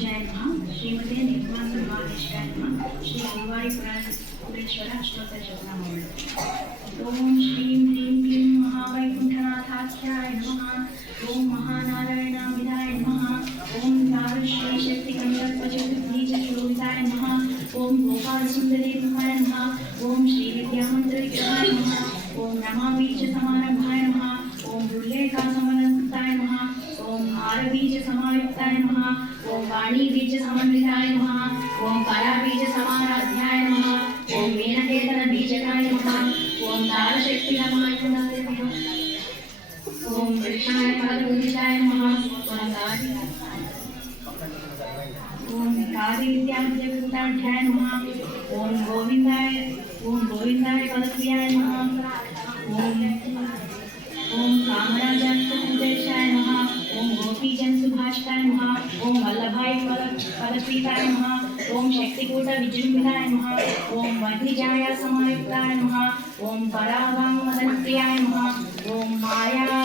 गुरुभ्याय नमः श्रीमते निर्वाणगुरुवादिष्टाय श्री गुरुवायुपुराणेश्वर अष्टोत्तरशतनामवळ ॐ श्रीं ह्रीं क्लीं महावैकुण्ठनाथाख्याय नमः ॐ महानारायणाभिधाय नमः ॐ दारुश्रीशक्तिकण्डत्वचतुर्भीजशोभिताय नमः ॐ गोपालसुन्दरी नमः ॐ श्रीविद्यामन्त्रविक्रमाय नमः ॐ नमामीच समारम्भ वाणी बीज समन्विताय नमः ओम परा बीज समाराध्याय नमः ओम मेनकेतन बीजकाय नमः ओम तार शक्ति नमः। ओम कृष्णाय परदुषाय नमः ओम तारी ओम काली विद्या विद्याभ्याय नमः, ओम गोविंदाय శక్తికూట విజృంభితాయ నమ ఓం వద్నిజాయ సమాయుక్తాయ నమ ఓం పరావాంగమదనప్రియాయ నమ ఓం మాయా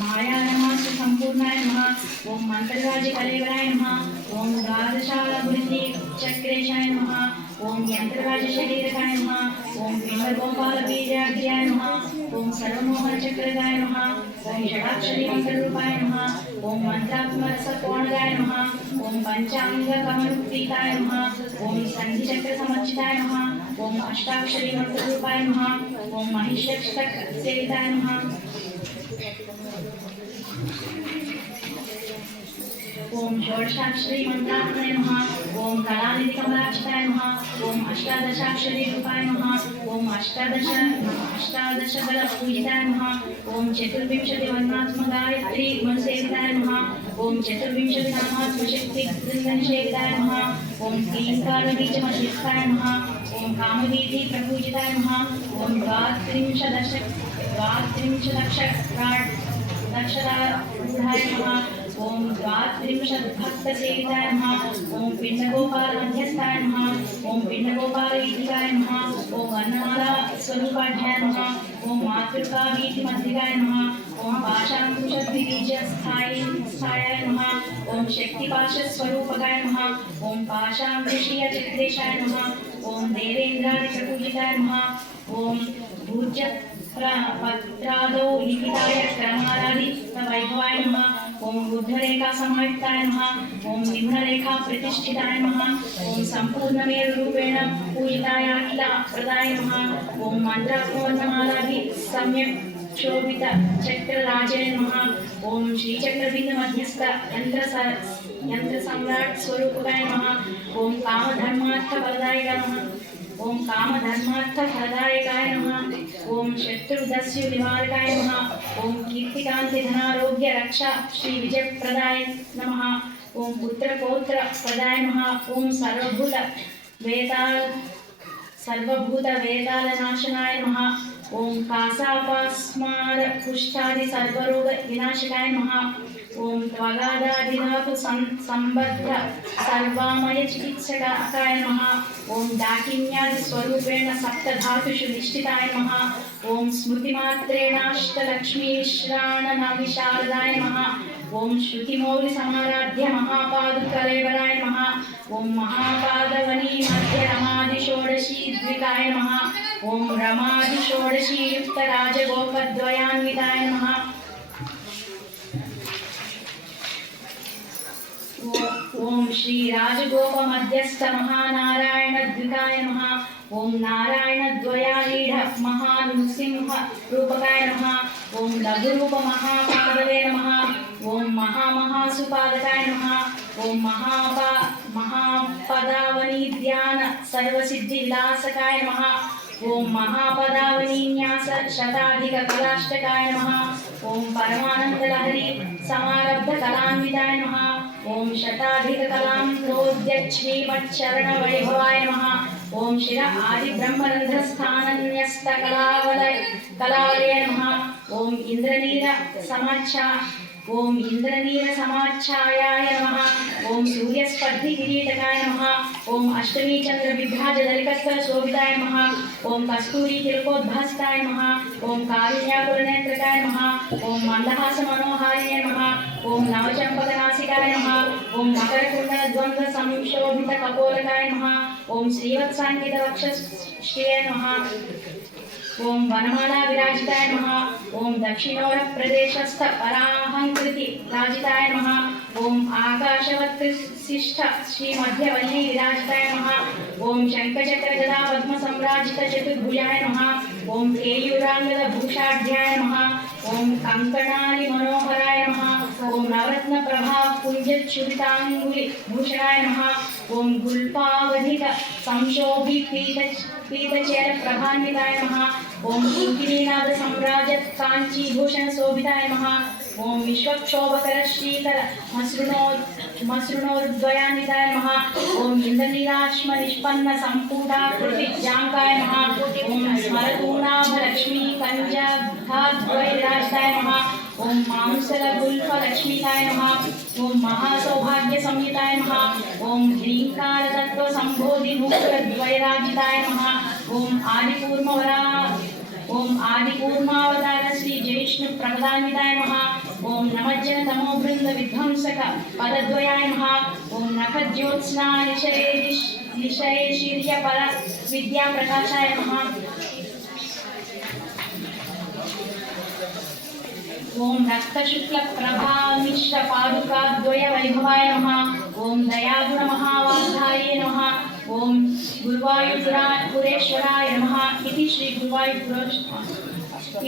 మాయానమాస సంపూర్ణాయ నమ ఓం మంత్రరాజ కలేవరాయ నమ ఓం ద్వాదశాల బుద్ధి చక్రేశాయ నమ ఓం యంత్రరాజ శరీరకాయ నమ ఓం పిండగోపాల బీజాగ్ర్యాయ నమ ఓం సర్వమోహన ओम मंत्रात्मरसपूर्णगाय नमः, ओम पंचांगकमलूपिताय नमः, ओम संधिचक्र समचिताय नमः, ओम अष्टाक्षरी मंत्ररूपाय नमः, ओम महिषक्षक सेविताय नमः। ओम षोडशाक्षरी मंत्रात्मय नमः, ओम कलानिधि कमलाक्षताय नमः, ओम अष्टादशाक्षरी रूपाय नमः, ओम अष्टादश अष्टादश बल पूजिताय नमः, ओम चतुर्विंशति वर्णात्मकाय गायत्री गुणसेविताय नमः, ओम चतुर्विंशति नामात्मशक्ति कृतनिषेविताय नमः, ओम मध्यस्थाय नमः, ओम कामवीति प्रपूजिताय नमः, ओम द्वात्रिंशदश द्वात्रिंशदक्ष दक्षरारूढाय नमः ओम द्वात्रिंशद्भक्तचेताय नमः, ओम पिण्डगोपाल मध्यस्थाय नमः, ओम पिण्डगोपाल वीथिकाय नमः, ओम अन्नमाला स्वरूपाढ्याय नमः, ओम मातृका वीथिमध्यकाय नमः, ओम पाशाङ्कुशद्विबीजस्थाय स्थायाय नमः, ओम शक्तिपाशस्वरूपकाय नमः, ओम पाशाङ्कुशीयचक्रेशाय नमः, ओम देवेन्द्रादिप्रपूजिताय नमः, ओम भूज पत्रादौ लिखिताय क्रमारादि वैभवाय नमः ओम बुद्धरेखा समर्थिताय नमः, ओम सिंहरेखा प्रतिष्ठिताय नमः, ओम सम्पूर्णमेरुरूपेण पूजिताय अखिल प्रदाय नमः, ओम मन्त्रपूर्णमालाभि सम्यक् शोभित चक्रराजय नमः, ओम श्रीचक्रविंद मध्यस्थ यंत्र यंत्र सम्राट स्वरूपकाय नमः, ओम काम धर्मार्थ बलदाय नमः। ఓం శ్రీచక్రబింద మధ్యస్థ యంత్ర నమ. ఓం కామధర్మార్థ వరదాయ ఫలదాయకాయ నమ. ఓం శత్రుదస్యు నివారకాయ నమ. ఓం కీర్తికాంతి ధనారోగ్య రక్ష శ్రీ విజయప్రదాయ నమ. ఓం పుత్ర పౌత్ర ప్రదాయ నమ ఓం సర్వభూత వేదాల సర్వభూత వేదాల నాశనాయ నమ. ఓం కాసాపాస్మార పుష్టాది సర్వరోగ వినాశకాయ నమ. ఓం త్వగాదాదిధాతు సం సంబద్ధ సర్వామయ చికిత్సకాయ నమ ఓం దాకిన్యాది స్వరూపేణ సప్తధాతుషు నిష్ఠితాయ నమ ఓం స్మృతిమాత్రేణాష్టలక్ష్మీ విశారదాయ నమ ఓం శృతిమౌలి సమారాధ్య మహాపాదుకలేవరాయ నమ ఓం మహాపాదవనీ మధ్య రమాది షోడశీ ద్వికాయ నమ ఓం రమాది షోడశీయుక్త రాజగోపద్వయాన్వితాయ నమ ఓం శ్రీ రాజగోప మధ్యస్థ మహానారాయణ ద్వితాయ నమ. ఓం నారాయణ ద్వయాలీఢ మహానృసింహ రూపకాయ నమ. ఓం లఘురూప మహాపాదవే నమ. ఓం మహామహాసుపాదకాయ నమ. ఓం మహాపా మహాపదావని ధ్యాన సర్వసిద్ధి విలాసకాయ నమ. ఓం మహాపదావని న్యాస శతాధిక కలాష్టకాయ నమ. ఓం పరమానంద లహరి సమారబ్ధ కళాన్వితాయ నమ. ఓం శతాధికకలాం క్రోధ్యక్ష్మీమచ్చరణవైభవాయ నమ. ఓం శిర ఆదిబ్రహ్మరంధ్రస్థానన్యస్తకలావలయ కలావలయ నమ. ఓం ఇంద్రనీల సమాఖ్యా ओम ॐ इन्द्रनीलसमाच्छायाय नमः, ओम ॐ सूर्यस्पर्धिकिरीटकाय नमः, ओम अष्टमी चंद्र विभ्राज ॐ अष्टमीचन्द्रविभ्राजदलिकस्तरशोभिताय नमः, ओम ॐ कस्तूरीतिलकोद्भासिताय नमः, ओम ॐ कारुण्याकुलनेत्रकाय नमः, ओम मंदहास मन्दहासमनोहारिणे नमः, ओम नवचंपक नासिकाय नमः ॐ मकरकुण्डद्वन्द्वसंशोभितकपोलकाय नमः, ओम श्रीवत्सांकित वक्षस्थिये नमः। ఓం వనమాలా విరాజితాయ నమ. ఓం దక్షిణోర ప్రదేశస్థ పరాహంకృతి విరాజితాయ నమ. ఓం ఆకాశవత్సిష్ట శ్రీ మధ్యవల్లి విరాజితాయ నమ. ఓం శంఖచక్ర గదా పద్మ సంరాజిత చతుర్భుజాయ నమ. ఓం కేయూరాంగద భూషాఢ్యాయ నమ. ఓం కంకణాలి మనోహరాయ నమ. ॐ नवरत्नप्रभा कुञ्जच्छुरिताङ्गुलि भूषणाय नमः। ॐ गुल्पावधिक संशोभिपीत पीतचेर प्रभान्विताय नमः। ॐ कुङ्किनीनाद सम्राज काञ्चीभूषण शोभिताय नमः। ॐ विश्वक्षोभकर श्रीकर मसृणो मसृणोद्वयान्विताय नमः। ॐ इन्द्रनीलाश्म निष्पन्न सम्पूटाकृति जाङ्काय नमः। ॐ स्मरतूणाभलक्ष्मी कञ्जाद्वैराजिताय नमः ॐ मांसलगुल्फलक्ष्मीकाय नमः। ॐ महासौभाग्यसंयुताय नमः। ॐ ह्रीङ्कारतत्त्वसम्बोधिभूषद्वैराजिताय नमः। ॐ आदिकूर्मवरा ॐ आदिकूर्मावतार श्री जयिष्णु प्रपदान्विताय नमः। ॐ नमज्जन तमोबृन्द विध्वंसक पदद्वयाय नमः। ॐ नखज्योत्स्ना निशये निशये शीर्य पर विद्याप्रकाशाय नमः। ॐ रक्तशुक्लप्रभामिश्रपादुकाद्वयवैभवाय नमः। ॐ दयागुणमहावाधाये नमः। ॐ गुरुवायुपुरेश्वराय नमः। इति श्रीगुरुवायुपुरेश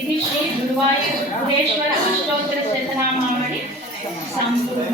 इति श्रीगुरुवायुपुरेश्वर अष्टोत्तरशतनामावळि सम्पूर्ण।